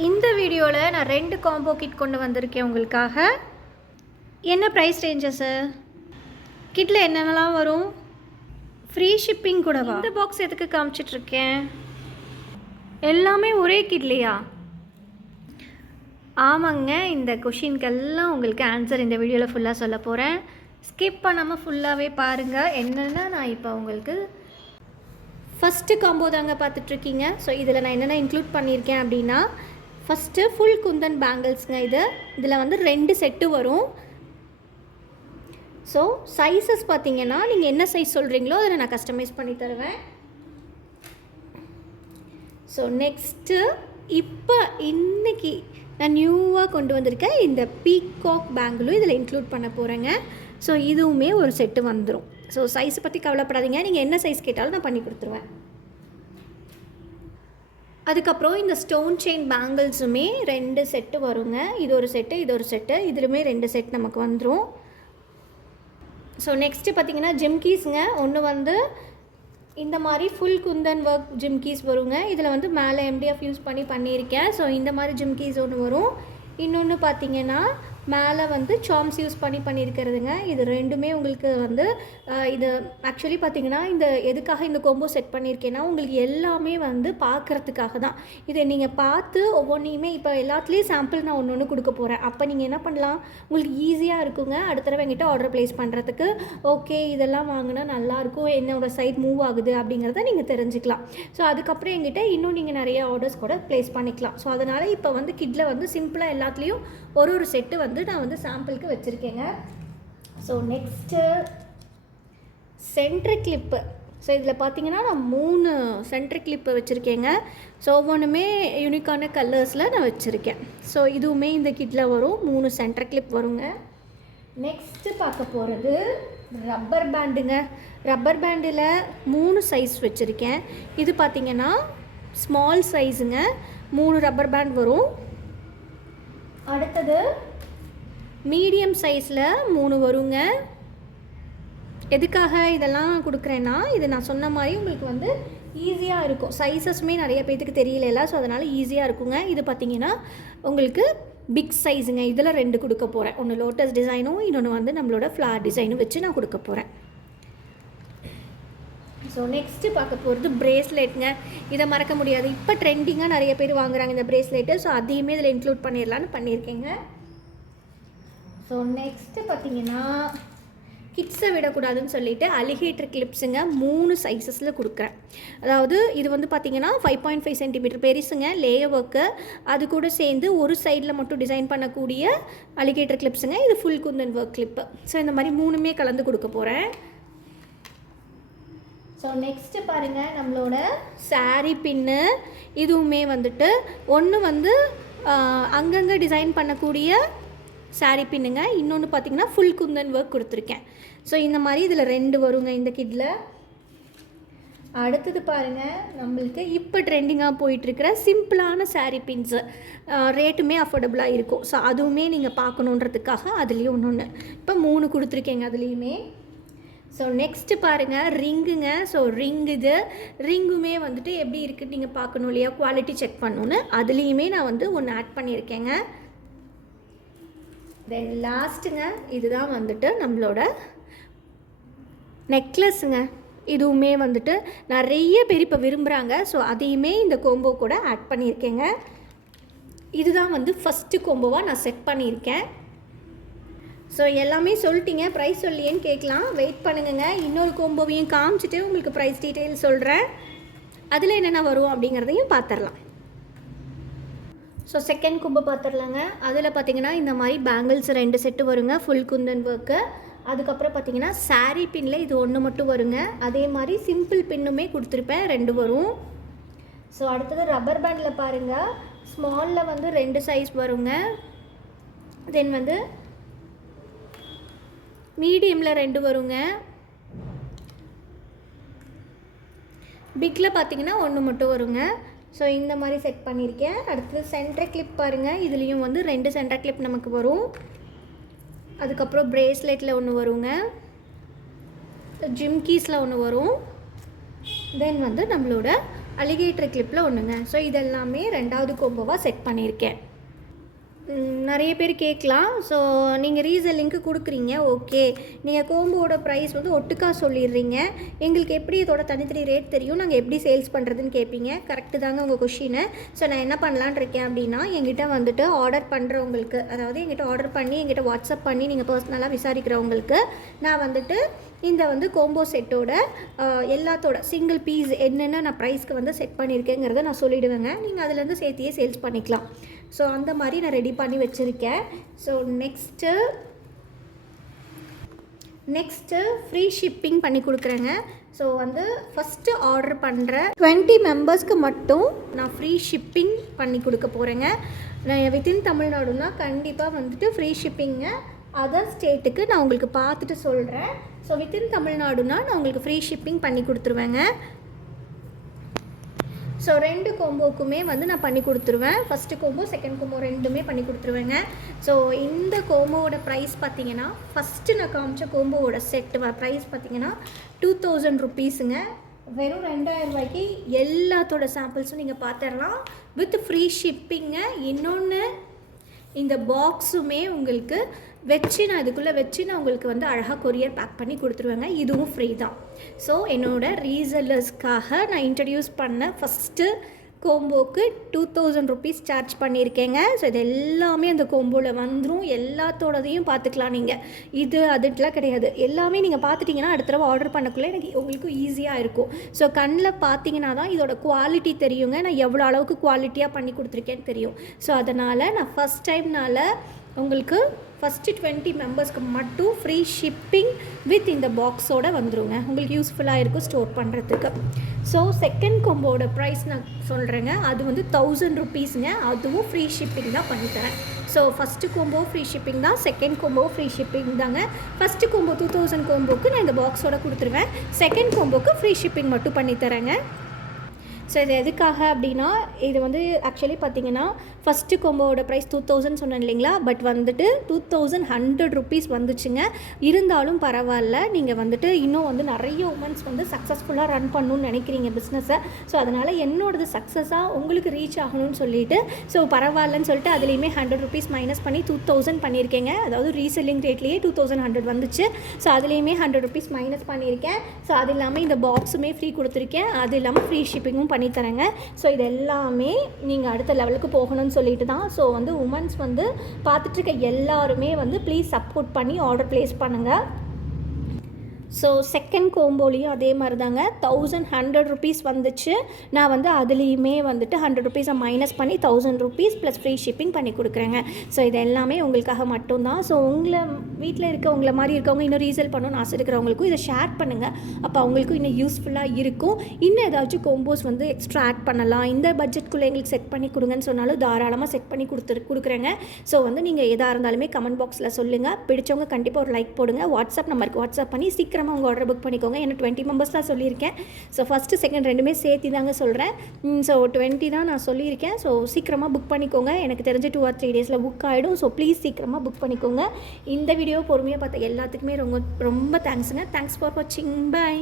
இந்த வீடியோவில் நான் 2 காம்போ கிட் கொண்டு வந்திருக்கேன் உங்களுக்காக. என்ன ப்ரைஸ் ரேஞ்சஸ், கிட்டில் என்னென்னலாம் வரும், ஃப்ரீ ஷிப்பிங் கூடவா? இந்த பாக்ஸ் எதுக்கு காமிச்சிட்ருக்கேன்? எல்லாமே ஒரே கிட்லையா? ஆமாங்க, இந்த கொஷின்கெல்லாம் உங்களுக்கு ஆன்சர் இந்த வீடியோவில் ஃபுல்லாக சொல்ல போகிறேன். ஸ்கிப் பண்ணாமல் ஃபுல்லாகவே பாருங்கள். என்னென்னா நான் இப்போ உங்களுக்கு ஃபஸ்ட்டு காம்போ தாங்க பார்த்துட்ருக்கீங்க. ஸோ இதில் நான் என்னென்ன இன்க்ளூட் பண்ணியிருக்கேன் அப்படின்னா, ஃபஸ்ட்டு ஃபுல் குந்தன் பேங்கிள்ஸுங்க. இதில் வந்து 2 செட்டு வரும். ஸோ சைஸஸ் பார்த்தீங்கன்னா நீங்கள் என்ன சைஸ் சொல்கிறீங்களோ அதில் நான் கஸ்டமைஸ் பண்ணி தருவேன். ஸோ நெக்ஸ்ட்டு இப்போ இன்றைக்கி நான் நியூவாக கொண்டு வந்திருக்கேன் இந்த பீகாக் பேங்கிளும் இதில் இன்க்ளூட் பண்ண போகிறேங்க. ஸோ இதுவுமே ஒரு செட்டு வந்துடும். ஸோ சைஸை பற்றி கவலைப்படாதீங்க, நீங்கள் என்ன சைஸ் கேட்டாலும் நான் பண்ணி கொடுத்துருவேன். அதுக்கப்புறம் இந்த ஸ்டோன் செயின் பேங்கிள்ஸுமே 2 செட்டு வருங்க. இது ஒரு செட்டு, இது ஒரு செட்டு, இதுலுமே 2 செட் நமக்கு வந்துடும். ஸோ நெக்ஸ்ட்டு பார்த்திங்கன்னா ஜிம்கீஸுங்க. ஒன்று வந்து இந்த மாதிரி ஃபுல் குந்தன் ஒர்க் ஜிம்கீஸ் வருங்க. இதில் வந்து மேலே MDF யூஸ் பண்ணியிருக்கேன். ஸோ இந்த மாதிரி ஜிம்கீஸ் ஒன்று வரும். இன்னொன்று பார்த்திங்கன்னா மேலே வந்து சாம்ஸ் யூஸ் பண்ணியிருக்கிறதுங்க. இது 2மே உங்களுக்கு வந்து இது ஆக்சுவலி பார்த்திங்கன்னா இந்த எதுக்காக இந்த கோம்போ செட் பண்ணியிருக்கேன்னா, உங்களுக்கு எல்லாமே வந்து பார்க்குறதுக்காக தான். இதை நீங்கள் பார்த்து ஒவ்வொன்றையுமே இப்போ எல்லாத்துலேயும் சாம்பிள் நான் ஒன்று கொடுக்க போகிறேன். அப்போ நீங்கள் என்ன பண்ணலாம், உங்களுக்கு ஈஸியாக இருக்குங்க அடுத்த தடவை என்கிட்ட ஆர்டர் ப்ளேஸ் பண்ணுறதுக்கு. ஓகே, இதெல்லாம் வாங்கினா நல்லாயிருக்கும், என்னோடய சைட் மூவ் ஆகுது அப்படிங்கிறத நீங்கள் தெரிஞ்சுக்கலாம். ஸோ அதுக்கப்புறம் என்கிட்ட இன்னும் நீங்கள் நிறைய ஆர்டர்ஸ் கூட ப்ளேஸ் பண்ணிக்கலாம். ஸோ அதனால் இப்போ வந்து கிட்டில் வந்து சிம்பிளாக எல்லாத்துலேயும் ஒரு செட்டு வந்து நான் வந்து சாம்பிளுக்கு வச்சுருக்கேங்க. So next centric clip. So இதில் பார்த்தீங்கன்னா நான் 3 சென்ட்ரிக் கிளிப்பு வச்சுருக்கேங்க. ஸோ ஒவ்வொன்றுமே யூனிக்கான கலர்ஸில் நான் வச்சுருக்கேன். ஸோ இதுவுமே இந்த கிட்டில் வரும். 3 சென்ட்ரிக் கிளிப் வருங்க. நெக்ஸ்ட்டு பார்க்க போகிறது ரப்பர் பேண்டுங்க. ரப்பர் பேண்டில் 3 சைஸ் வச்சுருக்கேன். இது பார்த்திங்கன்னா ஸ்மால் சைஸுங்க. 3 ரப்பர் பேண்ட் வரும். அடுத்தது மீடியம் சைஸில் 3 வருங்க. எதுக்காக இதெல்லாம் கொடுக்குறேன்னா, இது நான் சொன்ன மாதிரி உங்களுக்கு வந்து ஈஸியாக இருக்கும். சைஸஸுமே நிறைய பேத்துக்கு தெரியல, ஸோ அதனால் ஈஸியாக இருக்குங்க. இது பார்த்திங்கன்னா உங்களுக்கு பிக் சைஸுங்க. இதில் 2 கொடுக்க போகிறேன். ஒன்று லோட்டஸ் டிசைனும், இன்னொன்று வந்து நம்மளோட ஃப்ளார் டிசைனும் வச்சு நான் கொடுக்க போகிறேன். ஸோ நெக்ஸ்ட்டு பார்க்க போகிறது ப்ரேஸ்லெட்டுங்க. இதை மறக்க முடியாது, இப்போ ட்ரெண்டிங்காக நிறைய பேர் வாங்குறாங்க இந்த ப்ரேஸ்லெட்டு. ஸோ அதையுமே இதில் இன்க்ளூட் பண்ணிடலான்னு பண்ணியிருக்கேங்க. ஸோ நெக்ஸ்ட்டு பார்த்திங்கன்னா கிட்ஸை விடக்கூடாதுன்னு சொல்லிவிட்டு அலிகேட்டர் கிளிப்ஸுங்க 3 சைஸஸில் கொடுக்குறேன். அதாவது இது வந்து பார்த்திங்கன்னா 5.5 சென்டிமீட்டர் பெருசுங்க, லேயர் ஒர்க்கு. அது கூட சேர்ந்து ஒரு சைடில் மட்டும் டிசைன் பண்ணக்கூடிய அலிகேட்டர் கிளிப்ஸுங்க. இது full Kundan work clip. So இந்த மாதிரி 3மே கலந்து கொடுக்க போகிறேன். ஸோ நெக்ஸ்ட்டு பாருங்கள் நம்மளோட சாரீ பின்னு. இதுவுமே வந்துட்டு ஒன்று வந்து அங்கங்கே டிசைன் பண்ணக்கூடிய சாரீ பின்னுங்க. இன்னொன்று பார்த்திங்கன்னா ஃபுல் குந்தன் ஒர்க் கொடுத்துருக்கேன். ஸோ இந்த மாதிரி இதில் 2 வருங்க இந்த கிட்டில். அடுத்தது பாருங்கள், நம்மளுக்கு இப்போ ட்ரெண்டிங்காக போயிட்டுருக்கிற சிம்பிளான சாரீ பின்ஸு. ரேட்டுமே அஃபோர்டபுளாக இருக்கும். ஸோ அதுவுமே நீங்கள் பார்க்கணுன்றதுக்காக அதுலேயும் ஒன்று இப்போ 3 கொடுத்துருக்கேங்க அதுலேயுமே. ஸோ நெக்ஸ்ட்டு பாருங்கள் ரிங்குங்க. ஸோ ரிங்குமே வந்துட்டு எப்படி இருக்குன்னு நீங்கள் பார்க்கணும் இல்லையா, குவாலிட்டி செக் பண்ணணுன்னு அதுலேயுமே நான் வந்து ஒன்று ஆட் பண்ணியிருக்கேங்க. தென் லாஸ்ட்டுங்க, இதுதான் வந்துட்டு நம்மளோட நெக்லஸுங்க. இதுவுமே வந்துட்டு நிறைய பேர் இப்போ விரும்புகிறாங்க. ஸோ அதையுமே இந்த கோம்போ கூட ஆட் பண்ணியிருக்கேங்க. இதுதான் வந்து ஃபஸ்ட்டு கோம்போவாக நான் செட் பண்ணியிருக்கேன். ஸோ எல்லாமே சொல்லிட்டீங்க, ப்ரைஸ் சொல்லியேன்னு கேட்கலாம். வெயிட் பண்ணுங்க, இன்னொரு கோம்போவையும் காமிச்சிட்டு உங்களுக்கு ப்ரைஸ் டீட்டெயில் சொல்கிறேன். அதில் என்னென்ன வரும் அப்படிங்கிறதையும் பார்த்துடலாம். ஸோ செகண்ட் கோம்போ பார்த்துடலாங்க. அதில் பார்த்திங்கன்னா இந்த மாதிரி பேங்கிள்ஸ் 2 செட்டு வருங்க, ஃபுல் குந்தன் ஒர்க்கு. அதுக்கப்புறம் பார்த்திங்கன்னா சாரீ பின்னில் இது 1 மட்டும் வருங்க. அதே மாதிரி சிம்பிள் பின்னுமே கொடுத்துருப்பேன், 2 வரும். ஸோ அடுத்தது ரப்பர் பேண்டில் பாருங்கள், ஸ்மாலில் வந்து 2 சைஸ் வருங்க. தென் வந்து மீடியமில் 2 வருங்க. பிக்கில் பார்த்திங்கன்னா 1 மட்டும் வருங்க. ஸோ இந்த மாதிரி செட் பண்ணியிருக்கேன். அடுத்தது சென்டர் கிளிப் பாருங்கள், இதுலேயும் வந்து 2 சென்டர் கிளிப் நமக்கு வரும். அதுக்கப்புறம் ப்ரேஸ்லெட்டில் 1 வருங்க, ஜிம்கீஸில் 1 வரும். தென் வந்து நம்மளோட அலிகேட்டர் கிளிப்பில் ஒன்றுங்க. ஸோ இதெல்லாமே 2வது கோம்போவாக செட் பண்ணியிருக்கேன். நிறைய பேர் கேட்கலாம். ஸோ நீங்கள் ரீசெல்லிங்க்கு கொடுக்குறீங்க, ஓகே. நீங்கள் கோம்போட ப்ரைஸ் வந்து ஒட்டுக்கா சொல்லிடுறீங்க, எங்களுக்கு எப்படி இதோட தனித்தனி ரேட் தெரியும், நாங்கள் எப்படி சேல்ஸ் பண்ணுறதுன்னு கேட்பீங்க. கரெக்டு தாங்க உங்கள் கொஷினை. ஸோ நான் என்ன பண்ணலான் இருக்கேன் அப்படின்னா, எங்கிட்ட வந்துட்டு ஆர்டர் பண்ணுறவங்களுக்கு, அதாவது எங்கிட்ட ஆர்டர் பண்ணி எங்கிட்ட வாட்ஸ்அப் பண்ணி நீங்கள் பர்சனலாக விசாரிக்கிறவங்களுக்கு நான் வந்துட்டு இந்த வந்து கோம்போ செட்டோட எல்லாத்தோட சிங்கிள் பீஸ் என்னென்ன நான் ப்ரைஸ்க்கு வந்து செட் பண்ணியிருக்கேங்கிறத நான் சொல்லிவிடுவேங்க. நீங்கள் அதுலேருந்து சேர்த்தியே சேல்ஸ் பண்ணிக்கலாம். ஸோ அந்த மாதிரி நான் ரெடி பண்ணி வச்சுருக்கேன். ஸோ நெக்ஸ்ட்டு ஃப்ரீ ஷிப்பிங் பண்ணி கொடுக்குறேங்க. ஸோ வந்து ஃபஸ்ட்டு ஆர்டர் பண்ணுற 20 மெம்பர்ஸ்க்கு மட்டும் நான் ஃப்ரீ ஷிப்பிங் பண்ணி கொடுக்க போகிறேங்க. நான் வித்தின் தமிழ்நாடுனா கண்டிப்பாக வந்துட்டு ஃப்ரீ ஷிப்பிங்க. அதர் ஸ்டேட்டுக்கு நான் உங்களுக்கு பார்த்துட்டு சொல்கிறேன். ஸோ வித்தின் தமிழ்நாடுனா நான் உங்களுக்கு ஃப்ரீ ஷிப்பிங் பண்ணி கொடுத்துருவேங்க. ஸோ 2 கோம்போக்குமே வந்து நான் பண்ணி கொடுத்துருவேன். ஃபஸ்ட்டு கோம்போ, செகண்ட் கோம்போ ரெண்டுமே பண்ணி கொடுத்துருவேங்க. ஸோ இந்த கோம்போவோட ப்ரைஸ் பார்த்திங்கன்னா, ஃபஸ்ட்டு நான் காமிச்ச கோம்போவோட செட்டு ப்ரைஸ் பார்த்திங்கன்னா 2000 ருப்பீஸுங்க. வெறும் 2000 ரூபாய்க்கு எல்லாத்தோட சாம்பிள்ஸும் நீங்கள் பார்த்துடலாம் வித் ஃப்ரீ ஷிப்பிங்க. இன்னொன்று, இந்த பாக்ஸுமே உங்களுக்கு வச்சு நான் இதுக்குள்ளே வச்சு நான் உங்களுக்கு வந்து அழகாக கொரியர் பேக் பண்ணி கொடுத்துருவேங்க. இதுவும் ஃப்ரீ தான். ஸோ என்னோடய ரீசெல்லர்ஸ்க்காக நான் இன்ட்ரடியூஸ் பண்ண ஃபஸ்ட்டு கோம்போக்கு 2000 ருப்பீஸ் சார்ஜ் பண்ணியிருக்கேங்க. ஸோ இது எல்லாமே அந்த கோம்போவில் வந்துடும். எல்லாத்தோடதையும் பார்த்துக்கலாம் நீங்கள். இது அதுலாம் கிடையாது, எல்லாமே நீங்கள் பார்த்துட்டிங்கன்னா அடுத்த தடவை ஆர்டர் பண்ணக்குள்ளே எனக்கு உங்களுக்கு ஈஸியாக இருக்கும். ஸோ கண்ணில் பார்த்தீங்கன்னா தான் இதோட குவாலிட்டி தெரியுங்க, நான் எவ்வளோ அளவுக்கு குவாலிட்டியாக பண்ணி கொடுத்துருக்கேன்னு தெரியும். ஸோ அதனால் நான் ஃபஸ்ட் டைம்னால் உங்களுக்கு ஃபஸ்ட்டு 20 மெம்பர்ஸ்க்கு மட்டும் ஃப்ரீ ஷிப்பிங் வித் இந்த பாக்ஸோடு வந்துடுங்க. உங்களுக்கு யூஸ்ஃபுல்லாக இருக்கும் ஸ்டோர் பண்ணுறதுக்கு. ஸோ செகண்ட் கோம்போட ப்ரைஸ் நான் சொல்கிறேங்க. அது வந்து 1000 ருப்பீஸுங்க. அதுவும் ஃப்ரீ ஷிப்பிங் தான் பண்ணித்தரேன். So first combo free shipping தான், செகண்ட் கோம்போ ஃப்ரீ ஷிப்பிங் தாங்க. ஃபஸ்ட்டு கோம்போ 2000 கோம்போக்கு நான் இந்த பாக்ஸோட கொடுத்துருவேன். செகண்ட் கோம்போக்கு ஃப்ரீ ஷிப்பிங் மட்டும் பண்ணித்தரேங்க. ஸோ இது எதுக்காக அப்படின்னா, இது வந்து ஆக்சுவலி பார்த்திங்கன்னா ஃபஸ்ட்டு கோம்போவோட ப்ரைஸ் 2000 சொன்னேன் இல்லைங்களா, பட் வந்துட்டு 2100 ருப்பீஸ் வந்துச்சுங்க. இருந்தாலும் பரவாயில்ல, நீங்கள் வந்துட்டு இன்னும் வந்து நிறைய உமன்ஸ் வந்து சக்ஸஸ்ஃபுல்லாக ரன் பண்ணணும்னு நினைக்கிறீங்க பிஸ்னஸை. ஸோ அதனால் என்னோடது சக்ஸஸாக உங்களுக்கு ரீச் ஆகணும்னு சொல்லிவிட்டு, ஸோ பரவாயில்லன்னு சொல்லிட்டு அதுலேயுமே 100 ருப்பீஸ் மைனஸ் பண்ணி 2000 பண்ணியிருக்கேங்க. அதாவது ரீசெல்லிங் ரேட்லேயே 2100 வந்துச்சு. ஸோ அதுலேயுமே 100 ருப்பீஸ் மைனஸ் பண்ணியிருக்கேன். ஸோ அது இல்லாமல் இந்த பாக்ஸுமே ஃப்ரீ கொடுத்துருக்கேன். அது இல்லாமல் ஃப்ரீ ஷிப்பிங்கும் பண்ணித்தரேங்க. ஸோ இது எல்லாமே நீங்கள் அடுத்த லெவலுக்கு போகணும்னு சொல்லிட்டு தான். ஸோ வந்து உமன்ஸ் வந்து பார்த்துட்ருக்க எல்லாருமே வந்து ப்ளீஸ் சப்போர்ட் பண்ணி ஆர்டர் ப்ளேஸ் பண்ணுங்கள். ஸோ செகண்ட் கோம்போலையும் அதே மாதிரி தாங்க 1100 ருப்பீஸ் வந்துச்சு. நான் வந்து அதுலேயுமே வந்துட்டு 100 ருப்பீஸை மைனஸ் பண்ணி 1000 ருப்பீஸ் ப்ளஸ் ஃப்ரீ ஷிப்பிங் பண்ணி கொடுக்குறேங்க. ஸோ இது எல்லாமே உங்களுக்காக மட்டும்தான். ஸோ உங்களை வீட்டில் இருக்கவங்கள மாதிரி இருக்கவங்க இன்னும் ரீசேல் பண்ணணும்னு ஆசை இருக்கிறவங்களுக்கும் இதை ஷேர் பண்ணுங்கள். அப்போ அவங்களுக்கும் இன்னும் யூஸ்ஃபுல்லாக இருக்கும். இன்னும் ஏதாச்சும் கோம்போஸ் வந்து எக்ஸ்ட்ரா ஆட் பண்ணலாம், இந்த பட்ஜெட்குள்ளே எங்களுக்கு செட் பண்ணி கொடுங்கன்னு சொன்னாலும் தாராளமாக செட் பண்ணி கொடுக்குறேங்க. ஸோ வந்து நீங்கள் எதாக இருந்தாலுமே கமெண்ட் பாக்ஸில் சொல்லுங்கள். பிடிச்சவங்க கண்டிப்பாக ஒரு லைக் போடுங்க. வாட்ஸ்அப் நம்பருக்கு வாட்ஸ்அப் பண்ணி சீக்கிரம் உங்கள் ஆர்டர் புக் பண்ணிக்கோங்க. ஏன்னா 20 மெம்பர்ஸ் தான் சொல்லியிருக்கேன். ஸோ ஃபஸ்ட்டு செகண்ட் ரெண்டுமே சேர்த்து தாங்க சொல்கிறேன். ஸோ 20 தான் நான் சொல்லியிருக்கேன். ஸோ சீக்கிரமாக புக் பண்ணிக்கோங்க. எனக்கு தெரிஞ்ச 2 or 3 டேஸில் புக் ஆகிடும். ஸோ ப்ளீஸ் சீக்கிரமாக புக் பண்ணிக்கோங்க. இந்த வீடியோ பொறுமையாக பார்த்த எல்லாத்துக்குமே ரொம்ப ரொம்ப தேங்க்ஸுங்க. தேங்க்ஸ் ஃபார் வாட்சிங். பை.